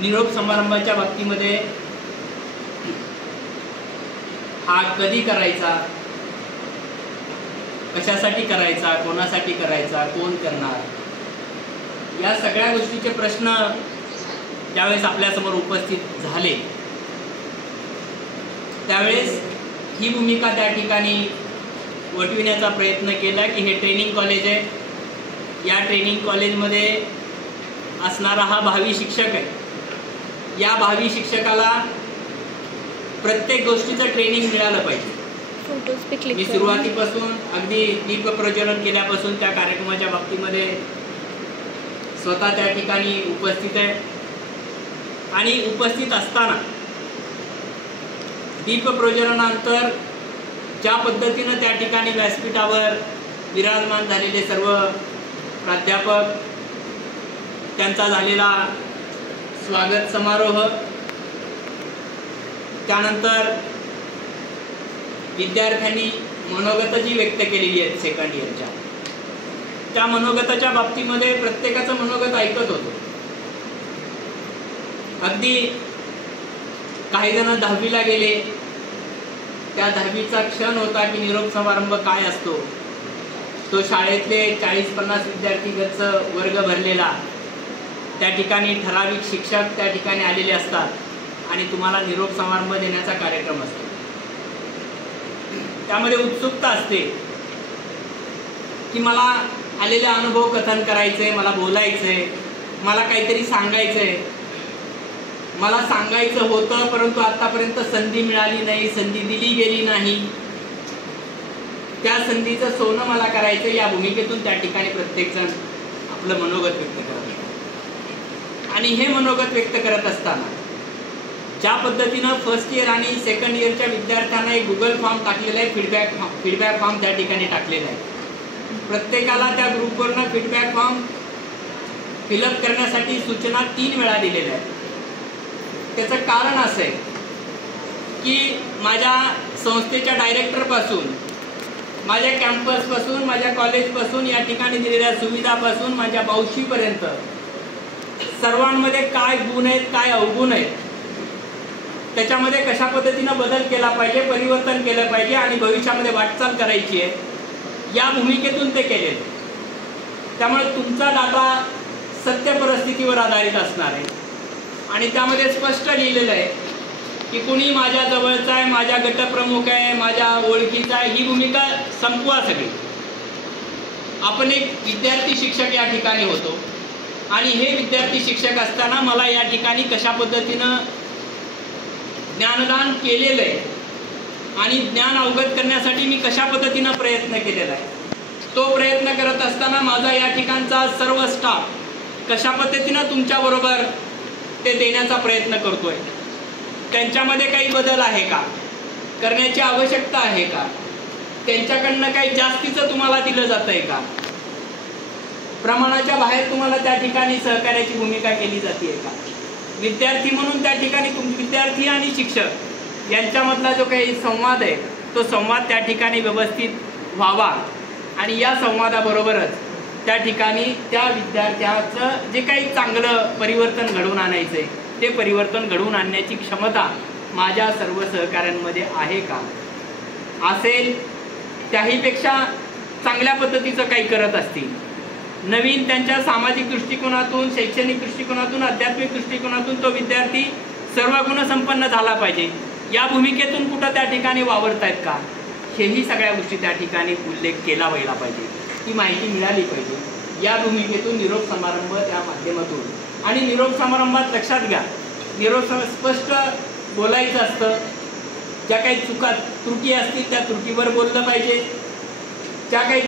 निरोप समारंभाच्या बाबतीमध्ये हा कधी करायचा, कशासाठी करायचा, कोणासाठी करायचा, कोण करणार, या सगळ्या गोष्टीचे प्रश्न ज्यावेळेस आपल्यासमोर उपस्थित झाले त्यावेळेस ही भूमिका त्या ठिकाणी वटविण्याचा प्रयत्न केला की हे ट्रेनिंग कॉलेज आहे, या ट्रेनिंग कॉलेजमध्ये असणारा हा भावी शिक्षक आहे, या भावी शिक्षकाला प्रत्येक गोष्टीचं ट्रेनिंग मिळालं पाहिजे। मी सुरुवातीपासून अगदी दीप प्रज्वलन केल्यापासून त्या कार्यक्रमाच्या बाबतीमध्ये स्वतः त्या ठिकाणी उपस्थित आहे आणि उपस्थित असताना दीप प्रज्वलनानंतर ज्या पद्धतीनं त्या ठिकाणी व्यासपीठावर विराजमान झालेले सर्व प्राध्यापक, त्यांचा झालेला स्वागत समारोह, त्यानंतर विद्यार्थ्यांनी मनोगत जी व्यक्त केलेली आहेत सेकंड इयरच्या, त्या मनोगताच्या बाबतीमध्ये प्रत्येकाचं मनोगत ऐकत होतो। अगदी काही जण 10वीला गेले, त्या 10वीचा क्षण होता की निरोप समारंभ काय असतो, तो शाळेतले 40-50 विद्यार्थीगत वर्ग भरलेला, त्या ठिकाणी ठराविक शिक्षक त्या ठिकाणी आलेले असतात आणि तुम्हाला निरोप समारंभ देण्याचा कार्यक्रम असतो। त्यामध्ये उत्सुकता असते की मला आलेले अनुभव कथन करायचे, मला बोलायचंय, मला काहीतरी सांगायचंय, मला सांगायचं होतं परंतु आतापर्यंत संधी मिळाली नाही, संधी दिली गेली नाही, त्या संधीचं सोनं मला करायचं, या भूमिकेतून त्या ठिकाणी प्रत्येकजण आपलं मनोगत व्यक्त करत आणि हे मनोगत व्यक्त करत असताना ज्या पद्धतीनं फर्स्ट इयर आणि सेकंड इयरच्या विद्यार्थ्यांना एक गुगल फॉर्म टाकलेला आहे, फीडबॅक फॉर्म त्या ठिकाणी टाकलेला आहे, प्रत्येकाला त्या ग्रुपवरनं फीडबॅक फॉर्म फिलअप करण्यासाठी सूचना 3 वेळा दिलेल्या आहेत। त्याचं कारण असं आहे की माझ्या संस्थेच्या डायरेक्टरपासून, माझ्या कॅम्पसपासून, माझ्या कॉलेजपासून, या ठिकाणी दिलेल्या सुविधापासून माझ्या बावशीपर्यंत सर्वांमध्ये काय गुण आहेत, काय अवगुण आहेत, त्याच्यामध्ये कशा पद्धतीनं बदल केला पाहिजे, परिवर्तन केलं पाहिजे आणि भविष्यामध्ये वाटचाल करायची आहे, या भूमिकेतून ते केले। त्यामुळे तुमचा डाटा सत्य परिस्थितीवर आधारित असणार आहे आणि त्यामध्ये स्पष्ट लिहिलेलं आहे की कुणी माझ्या जवळचा आहे, माझ्या गटप्रमुख आहे, माझ्या ओळखीचा आहे, ही भूमिका संपवा सगळी। आपण एक विद्यार्थी शिक्षक या ठिकाणी होतो आणि हे विद्यार्थी शिक्षक असताना मला या ठिकाणी कशा पद्धतीनं ज्ञानदान केलेलं आहे आणि ज्ञान अवगत करण्यासाठी मी कशा पद्धतीनं प्रयत्न केलेला आहे, तो प्रयत्न करत असताना माझा या ठिकाणचा सर्व स्टाफ कशा पद्धतीनं तुमच्याबरोबर ते देण्याचा प्रयत्न करतोय, त्यांच्यामध्ये काही बदल आहे का, करण्याची आवश्यकता आहे का, त्यांच्याकडनं काही जास्तीचं तुम्हाला दिलं जात आहे का, प्रमाणाच्या बाहेर तुम्हाला त्या ठिकाणी सहकार्याची भूमिका केली जाते का, विद्यार्थी म्हणून त्या ठिकाणी विद्यार्थी आणि शिक्षक यांच्यामधला जो काही संवाद आहे तो संवाद त्या ठिकाणी व्यवस्थित व्हावा आणि या संवादाबरोबरच त्या ठिकाणी त्या विद्यार्थ्याचं जे काही चांगलं परिवर्तन घडवून आणायचं आहे ते परिवर्तन घडवून आणण्याची क्षमता माझ्या सर्व सहकाऱ्यांमध्ये आहे का, असेल त्याहीपेक्षा चांगल्या पद्धतीचं काही करत असतील, नवीन त्यांच्या सामाजिक दृष्टिकोनातून, शैक्षणिक दृष्टिकोनातून, आध्यात्मिक दृष्टिकोनातून तो विद्यार्थी सर्व गुणसंपन्न झाला पाहिजे, या भूमिकेतून कुठं त्या ठिकाणी वावरतायत का, हेही सगळ्या गोष्टी त्या ठिकाणी उल्लेख केला व्हायला पाहिजे, ती माहिती मिळाली पाहिजे। या भूमिकेतून निरोप समारंभ त्या माध्यमातून आणि निरोप समारंभात लक्षात घ्या, निरोप स्पष्ट बोलायचं असतं, ज्या काही चुका त्रुटी असतील त्या त्रुटीवर बोललं पाहिजे, ज्या काही